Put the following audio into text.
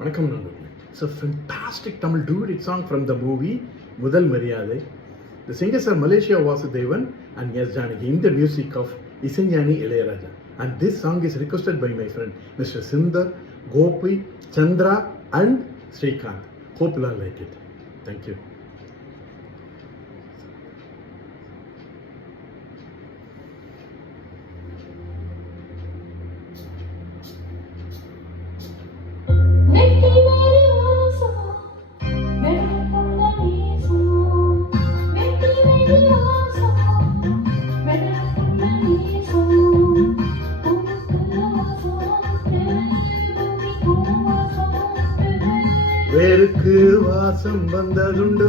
வணக்கம் நண்பர்களே. It's a fantastic Tamil duet song from the movie Mudal Mariyadai. The singers are Malaysia Vasudevan and S. Janaki in the music of Isanjani Ilayaraja. And this song is requested by my friend Mr. Sundar, Gopi, Chandra and Srikanth. Hope you all like it. Thank you. வேருக்கு வாசம் வந்ததுண்டோ